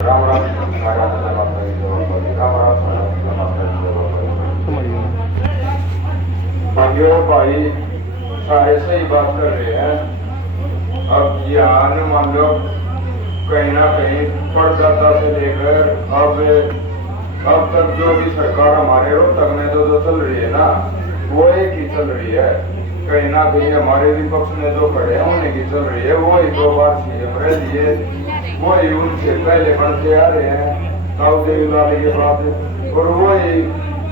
राम राम राम भाइयों भाई सारे सही बात कर रहे हैं। अब यहाँ न मान लो कहीं ना कहीं पड़दादा से लेकर अब तक जो भी सरकार हमारे रोहतक में जो चल रही है ना, वो एक ही चल रही है। कहीं ना कहीं हमारे विपक्ष में जो खड़े हैं उन्हीं की चल रही है। वो ही 2 बार सीएम रह लिए, वो ही उनसे पहले बनते आ रहे हैं ताऊ देवीलाल के बाद, और वो ही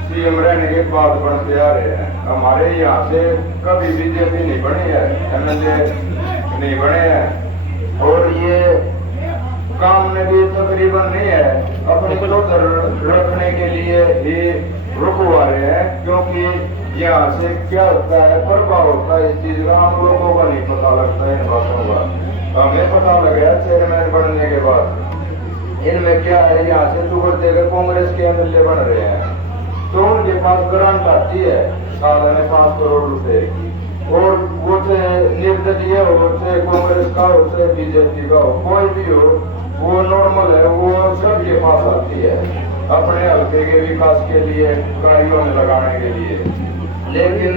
सीएम रहने के बाद बनते आ रहे हैं। हमारे यहाँ से कभी बीजेपी नहीं बनी है, एमएलए नहीं बने हैं, और ये काम में भी तकरीबन नहीं है, अपने को रखने के लिए ही रुकवा रहे हैं। क्योंकि यहाँ से क्या होता है, प्रभाव होता है इस चीज का हम लोगों को नहीं पता लगता है इन बातों का। हमें पता लगा चेयरमैन बनने के बाद इनमें क्या है, यहाँ से टुकड़ देकर कांग्रेस के एमएलए बन रहे हैं, तो उनके पास ग्रांट आती है साल में 5 करोड़ रुपए की, और वो चाहे निर्दलीय हो, चाहे कांग्रेस का हो, चाहे बीजेपी का हो, कोई भी हो, वो नॉर्मल है, वो सबके पास आती है अपने हल्के के विकास के लिए, गाड़ियों में लगाने के लिए। लेकिन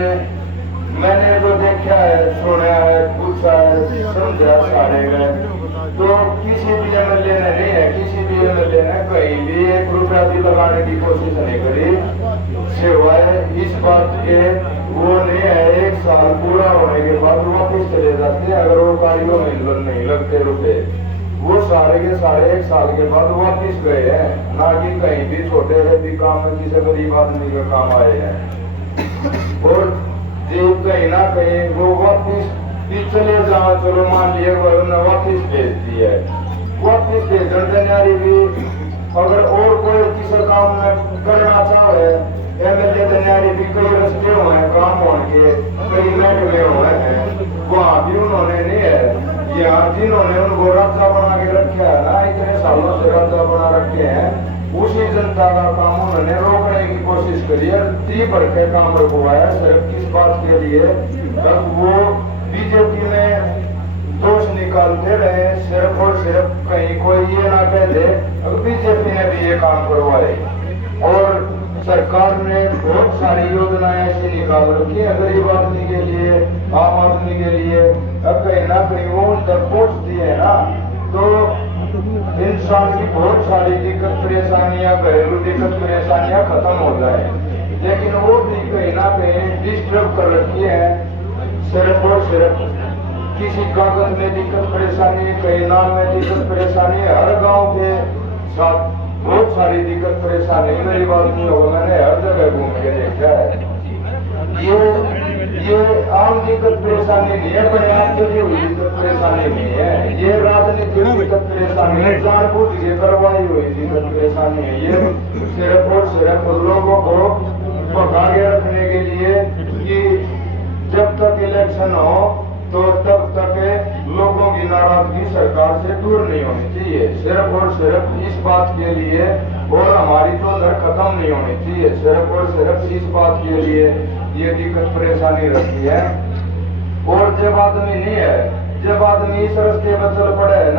मैंने जो देखा है, सुना है, पूछा है, समझा सारे में, तो किसी भी एमएलए ने नहीं है, किसी भी एमएलए ने कहीं भी 1 रुपया भी लगाने की कोशिश नहीं करी, सिवाय इस बात के वो नहीं है 1 साल पूरा होने के बाद वापस चले जाते हैं। अगर वो गाड़ियों में नहीं लगते रुपए, वो सारे के सारे 1 साल के बाद वापस गए हैं, ना कि कहीं भी छोटे से भी काम में किसी गरीब आदमी का काम आए हैं। और जो कहीं ना कहीं वो वापिस भी चले जाओ, चलो मान लिया उन्होंने वापिस भेज दिया है, वापिस भेजने देने भी अगर और कोई किसी काम में करना चाहे, एमएलए देने भी कई रस्ते हुए हैं काम होने, कई महकमे हुए हैं, वहाँ भी उन्होंने नहीं है। यहाँ जिन्होंने उनको राजा बना के रखा है ना, इतने सालों से राजा बना रखे हैं, उसी जनता का काम उन्होंने रोकने की कोशिश करी है, 30 भर के काम रुकवाया सिर्फ किस बात के लिए, तब वो बीजेपी में दोष निकालते रहे, सिर्फ और सिर्फ कहीं कोई ये ना कह दे अब बीजेपी ने भी ये काम करवाए। और सरकार ने बहुत सारी योजनाएं ऐसी निकाल रखी है गरीब आदमी के लिए, आम आदमी के लिए, अब कहीं ना कहीं वो उन तक पहुंचती है ना, तो इंसान की बहुत सारी दिक्कत परेशानियां, घरेलू दिक्कत परेशानियां खत्म हो जाए। लेकिन वो भी कहीं ना कहीं डिस्टर्ब कर रखी है, सिर्फ और सिर्फ किसी कागज में दिक्कत परेशानी, कहीं नाम में दिक्कत परेशानी, हर गांव के साथ बहुत सारी दिक्कत परेशानी गरीब आदमी होगा, मैंने हर जगह घूम के देखा है। ये आम दिक्कत परेशानी नहीं है, पंजाब के लिए हुई दिक्कत परेशानी नहीं है, ये राजनीतिक दिक्कत परेशानी है, जानबूझ के करवाई हुई दिक्कत परेशानी है। ये सिर्फ और सिर्फ लोगों को भगा के रखने के लिए कि जब तक इलेक्शन हो तो तब तक लोगों की नाराजगी सरकार से दूर नहीं होनी चाहिए, सिर्फ और सिर्फ इस बात के लिए, और हमारी तो दर खत्म नहीं होनी चाहिए, सिर्फ और सिर्फ इस बात के लिए ये दिक्कत परेशानी रखी है। और जब आदमी नहीं है, जब आदमी इस रास्ते पर चल पड़े है ना,